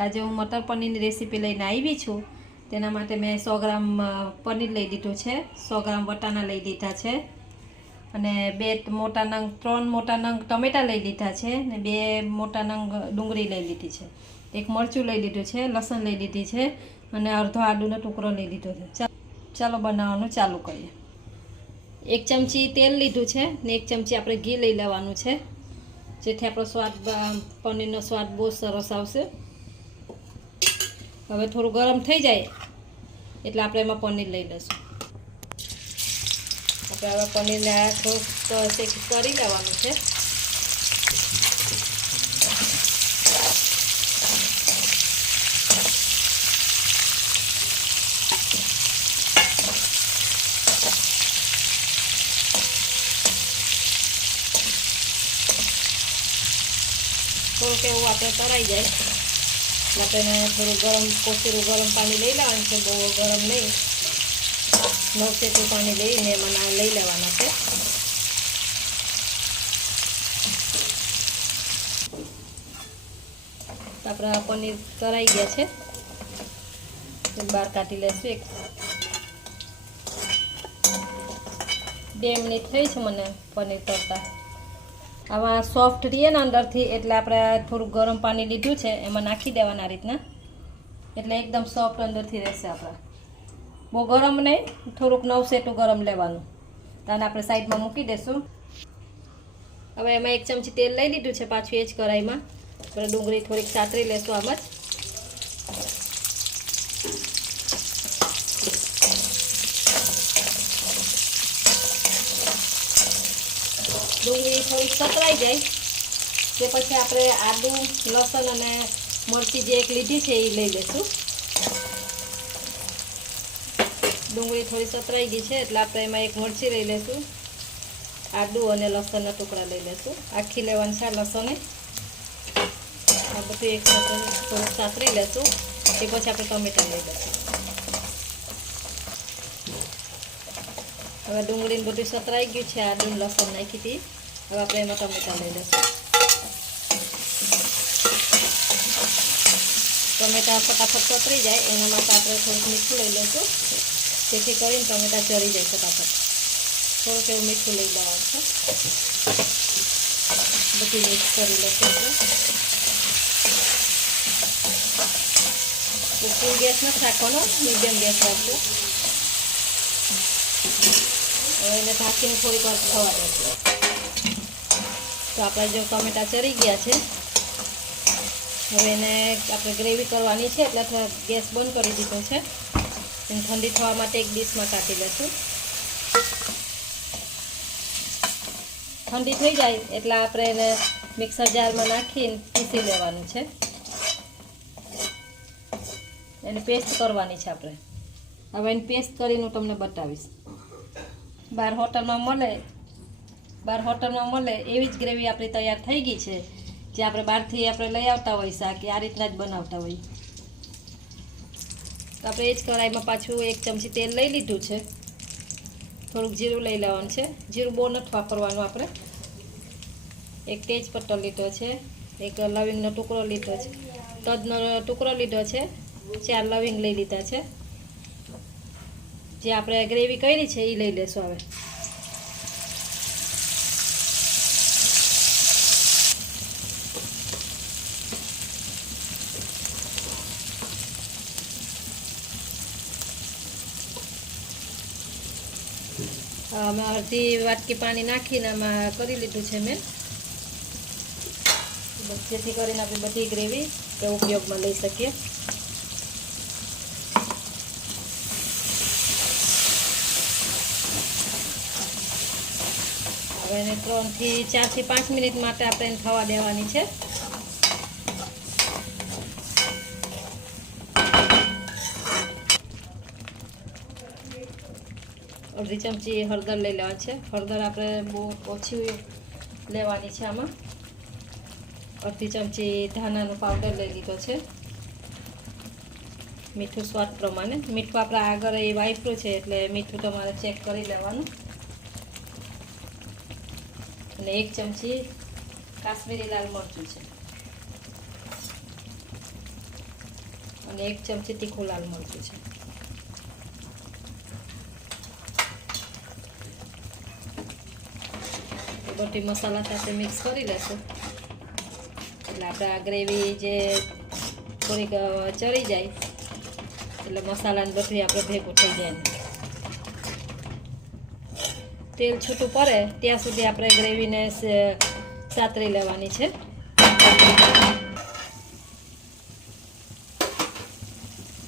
આજે હું મટર પનીરની રેસીપી લઈને આવી છું। તેના માટે મેં 100 ગ્રામ પનીર લઈ લીધું છે, 100 ગ્રામ વટાણા લઈ લીધા છે અને 3 મોટા નંગ ટમેટા લઈ લીધા છે ને 2 મોટા નંગ ડુંગળી લઈ લીધી છે, 1 મરચું લઈ લીધું છે, લસણ લઈ લીધી છે અને અડધો આદુનો ટુકડો લઈ લીધો છે। ચાલો બનાવવાનું ચાલુ કરીએ। 1 ચમચી તેલ લીધું છે ને 1 ચમચી આપણે ઘી લઈ લેવાનું છે, જેથી આપણો સ્વાદ પનીરનો સ્વાદ બહુ સરસ આવશે। હવે થોડું ગરમ થઈ જાય એટલે આપણે એમાં પનીર લઈ લઈશું। આપણે હવે પનીરને થોડુંક શેક કરી લેવાનું છે। થોડુંક એવું આપણે તરાઈ જાય એટલે આપણે થોડું કોસેરું ગરમ પાણી લઈ લેવાનું છે, બહુ ગરમ નહીં, નવસેકું પાણી લઈને એમાં લઈ લેવાના છે। આપણા પનીર તરાઈ ગયા છે, બહાર કાઢી લેશું। 2 મિનિટ થઈ છે મને પનીર તરતા। આમાં સોફ્ટ રહીએ ને અંદરથી એટલે આપણે થોડું ગરમ પાણી લીધું છે એમાં નાખી દેવાના રીતના, એટલે એકદમ સોફ્ટ અંદરથી રહેશે। આપણે બહુ ગરમ નહીં, થોડુંક નવસેટું ગરમ લેવાનું, અને આપણે સાઈડમાં મૂકી દઈશું। હવે એમાં 1 ચમચી તેલ લઈ લીધું છે પાછું એ જ કઢાઈમાં, આપણે ડુંગળી થોડીક સાતરી લેશું આમ જ। ડુંગળી થોડીક સતરાઈ જાય તે પછી આપણે આદુ, લસણ અને મરચી જે 1 લીધી છે એ લઈ લઈશું। ડુંગળી થોડી સતરાઈ ગઈ છે એટલે આપણે એમાં 1 મરચી લઈ લઈશું, આદુ અને લસણના ટુકડા લઈ લઈશું, આખી લેવાની છે લસણે। આ બધું એક સાથે થોડુંક સાતરી લઈશું, એ પછી આપણે ટમેટા લઈ લઈશું। હવે ડુંગળીને બધું સતરાઈ ગયું છે, આદુ લસણ નાખી હતી, હવે આપણે એમાં ટમેટા લઈ લઈશું। ટમેટા ફટાફટ સતરી જાય એના માટે આપણે થોડુંક મીઠું લઈ લઈશું, જેથી કરીને ટમેટા ચરી જાય ફટાફટ। થોડુંક એવું મીઠું લઈ લેવાનું છે, બધું મિક્સ કરી લઈશું। ફૂલ ગેસ નથી રાખવાનો, મીડિયમ ગેસ રાખજો। હવે એને ઢાંકીને થોડીક વાર થવા દેશું। તો આપણે જો ટમેટા ચરી ગયા છે, હવે એને આપણે ગ્રેવી કરવાની છે એટલે ગેસ બંધ કરી દીધો છે, એને ઠંડી થવા માટે એક ડીશમાં કાઢી લઈશું। ઠંડી થઈ જાય એટલે આપણે એને મિક્સર જારમાં નાખીને પીસી લેવાનું છે, એને પેસ્ટ કરવાની છે આપણે। હવે એને પેસ્ટ કરીને હું તમને બતાવીશ। બહાર હોટલમાં મળે એવી જ ગ્રેવી આપણી તૈયાર થઈ ગઈ છે, જે આપણે બહારથી આપણે લઈ આવતા હોય શાક, આ રીતના જ બનાવતા હોય। તો આપણે એ જ કઢાઈમાં પાછું 1 ચમચી તેલ લઈ લીધું છે, થોડુંક જીરું લઈ લેવાનું છે, જીરું બહુ નથી વાપરવાનું આપણે। 1 તેજપત્તો લીધો છે, 1 લવિંગનો ટુકડો લીધો છે, તજનો ટુકડો લીધો છે, 4 લવિંગ લઈ લીધા છે, જે આપણે ગ્રેવી કરી છે એ લઈ લેશું। હવે અમે અડધી વાટકી પાણી નાખીને આમાં કરી લીધું છે મેં, જેથી કરીને આપણે બધી ગ્રેવી તે ઉપયોગમાં લઈ શકીએ। હવે એને 3 થી 4 થી 5 મિનિટ માટે આપણે એને થવા દેવાની છે। અડધી ચમચી હળદર લઈ લેવાની છે, હળદર આપણે બહુ ઓછી લેવાની છે। આમાં અડધી ચમચી ધાણાનો પાવડર લઈ લીધો છે, મીઠું સ્વાદ પ્રમાણે, મીઠું આપણે આગળ એ વાપર્યું છે એટલે મીઠું તમારે ચેક કરી લેવાનું। અને 1 ચમચી કાશ્મીરી લાલ મરચું છે। અને 1 ચમચી તીખું લાલ મરચું છે. બધી મસાલા સાથે મિક્સ કરી લેશું એટલે આપણે આ ગ્રેવી જે થોડીક ચડી જાય એટલે મસાલાને બધું આપણે ભેગું થઈ જાય. તેલ છૂટું પડે ત્યાં સુધી આપણે ગ્રેવીને સાતરી લેવાની છે.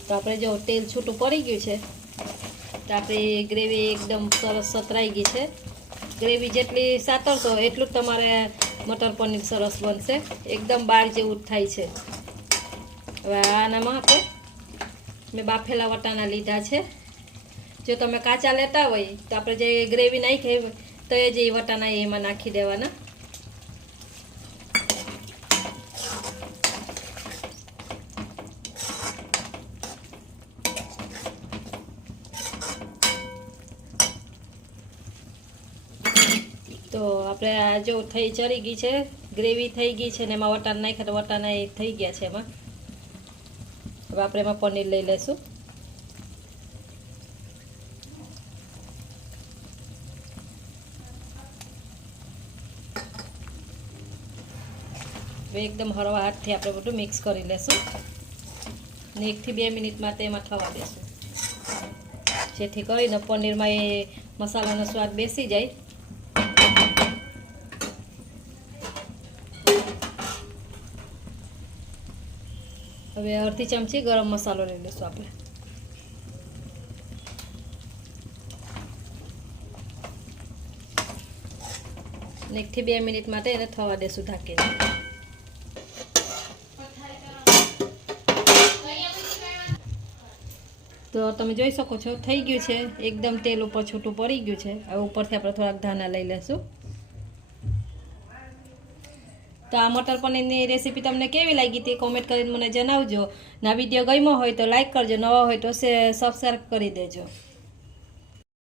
તો આપણે જો તેલ છૂટું પડી ગયું છે તો આપણી ગ્રેવી એકદમ સરસ સતરાઈ ગઈ છે. ગ્રેવી જેટલી સાતરશો એટલું જ તમારે મટર પનીર સરસ બનશે. એકદમ બાળ જેવું જ થાય છે. હવે આનામાં આપણે મેં બાફેલા વટાણા લીધા છે. જો તમે કાચા લેતા હોય તો આપણે જે ગ્રેવી નાખી તો એ જે વટાણા એમાં નાખી દેવાના. તો આપણે આ જો ચરી ગઈ છે, ગ્રેવી થઈ ગઈ છે ને એમાં વટાણા નાખ્યા તો વટાણા એ થઈ ગયા છે એમાં. હવે આપણે એમાં પનીર લઈ લઈશું. એકદમ હળવા હાથથી આપણે બધું મિક્સ કરી લેશું ને 1 થી 2 મિનિટ માટે એમાં થવા દેશું જેથી કરીને પનીરમાં એ મસાલાનો સ્વાદ બેસી જાય. હવે અડધી ચમચી ગરમ મસાલો લઈ લઈશું આપણે. ને 1 થી 2 મિનિટ માટે એને થવા દેશું ઢાંકીને. તો તમે જોઈ શકો છો થઈ ગયું છે. એકદમ તેલ ઉપર છૂટું પડી ગયું છે. હવે ઉપરથી આપણે થોડાક ધાણા લઈ લેશું. તો આ મટર પનીરની રેસીપી તમને કેવી લાગી તે કોમેન્ટ કરીને મને જણાવજો. ના વિડીયો ગમ્યો હોય તો લાઈક કરજો, નવા હોય તો સબસ્ક્રાઈબ કરી દેજો.